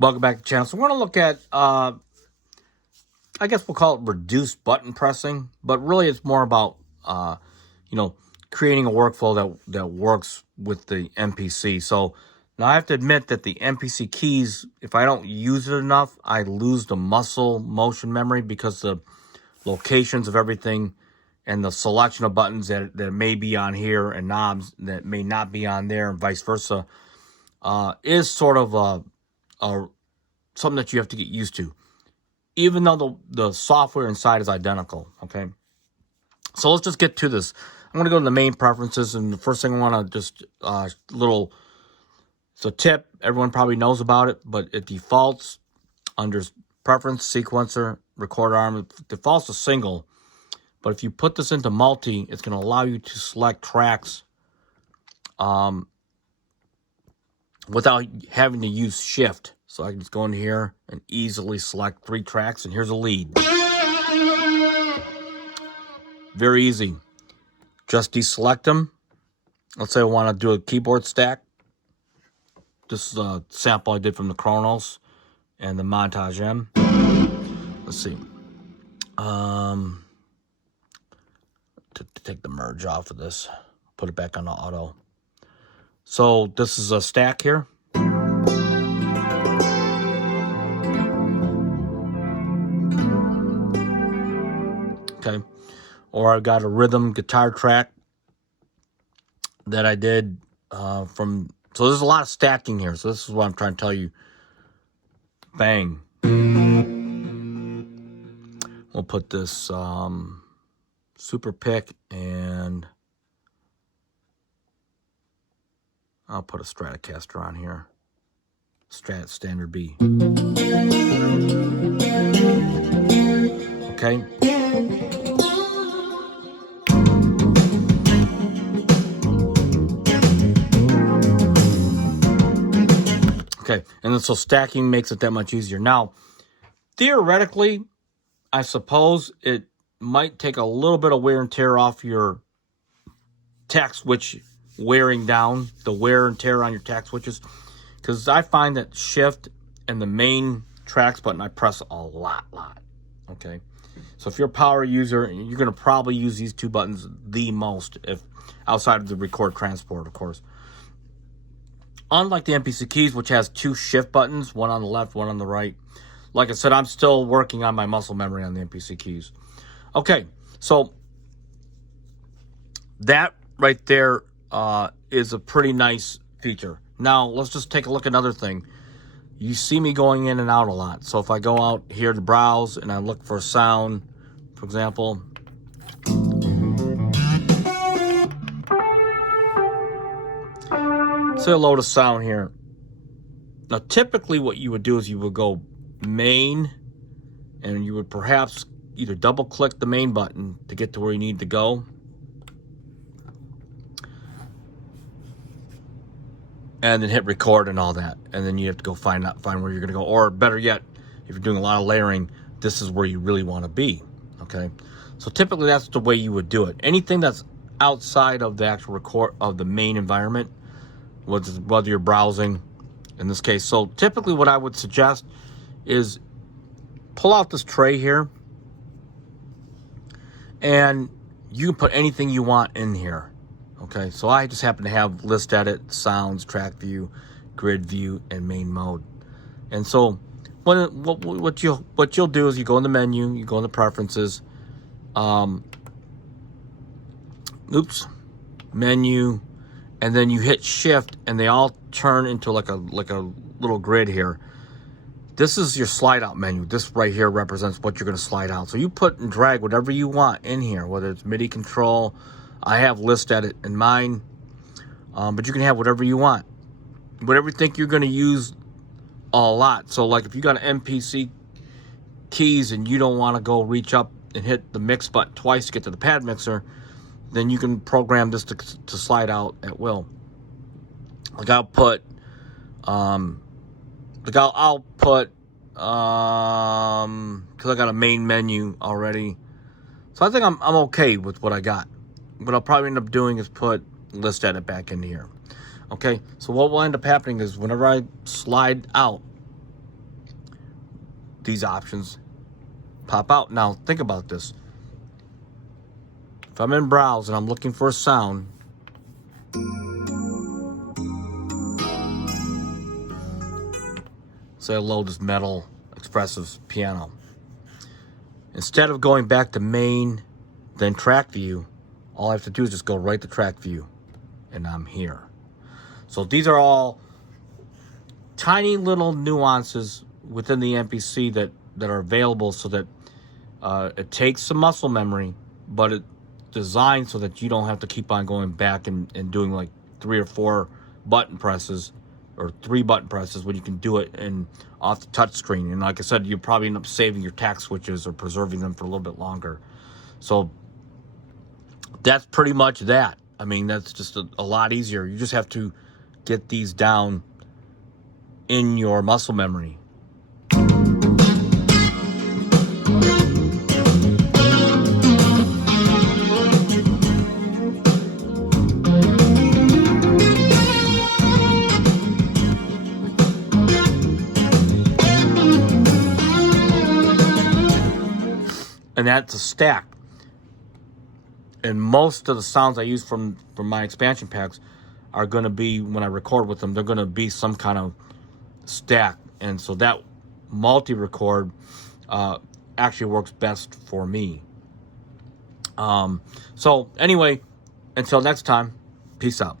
Welcome back to the channel. So we're going to look at, I guess we'll call it reduced button pressing, but really it's more about, creating a workflow that works with the MPC. So now I have to admit that the MPC keys, if I don't use it enough, I lose the muscle motion memory because the locations of everything and the selection of buttons that may be on here and knobs that may not be on there and vice versa is sort of something that you have to get used to, even though the software inside is identical, okay? So let's just get to this. I'm going to go to the main preferences, and the first thing I want to just, it's a tip. Everyone probably knows about it, but it defaults under preference, sequencer, record arm. It defaults to single, but if you put this into multi, it's going to allow you to select tracks without having to use shift. So I can just go in here and easily select 3 tracks, and here's a lead. Very easy. Just deselect them. Let's say I want to do a keyboard stack. This is a sample I did from the Chronos and the Montage M. Let's see. To take the merge off of this, put it back on the auto. So this is a stack here. Okay. Or I got a rhythm guitar track that I did from... So there's a lot of stacking here. So this is what I'm trying to tell you. Bang. We'll put this super pick, and I'll put a Stratocaster on here. Strat standard B. Okay. Okay, and then so stacking makes it that much easier. Now, theoretically, I suppose it might take a little bit of wear and tear off your tack switch wearing down, the wear and tear on your tack switches, because I find that shift and the main tracks button I press a lot, okay? So if you're a power user, you're going to probably use these 2 buttons the most, if outside of the record transport, of course. Unlike the MPC keys, which has 2 shift buttons, one on the left, one on the right. Like I said, I'm still working on my muscle memory on the MPC keys. Okay, so that right there is a pretty nice feature. Now, let's just take a look at another thing. You see me going in and out a lot. So if I go out here to browse and I look for a sound, for example... Say a load of sound here. Now, typically what you would do is you would go main, and you would perhaps either double click the main button to get to where you need to go, and then hit record and all that, and then you have to go find where you're going to go. Or better yet, if you're doing a lot of layering, this is where you really want to be. Okay, so typically that's the way you would do it. Anything that's outside of the actual record of the main environment, whether you're browsing in this case. So typically what I would suggest is pull out this tray here, and you can put anything you want in here. Okay, so I just happen to have list edit, sounds, track view, grid view, and main mode. And so what you'll do is you go in the menu, you go in the preferences, menu, and then you hit shift, and they all turn into like a little grid here. This is your slide out menu. This right here represents what you're going to slide out. So you put and drag whatever you want in here, whether it's MIDI control. I have list edit in mine, but you can have whatever you want, whatever you think you're going to use a lot. So like if you got an MPC keys and you don't want to go reach up and hit the mix button twice to get to the pad mixer, then you can program this to slide out at will. Like I'll put, because I got a main menu already. So I think I'm okay with what I got. What I'll probably end up doing is put list edit back into here. Okay, so what will end up happening is whenever I slide out, these options pop out. Now, think about this. If I'm in Browse and I'm looking for a sound, say I load this metal expressive piano. Instead of going back to main, then track view, all I have to do is just go right to track view, and I'm here. So these are all tiny little nuances within the MPC that are available, so that it takes some muscle memory, but it's designed so that you don't have to keep on going back and doing like 3 or 4 button presses or 3 button presses when you can do it off the touch screen. And like I said, you probably end up saving your tact switches or preserving them for a little bit longer. So that's pretty much that. I mean, that's just a lot easier. You just have to get these down in your muscle memory. And that's a stack. And most of the sounds I use from my expansion packs are going to be, when I record with them, they're going to be some kind of stack. And so that multi-record actually works best for me. So anyway, until next time, peace out.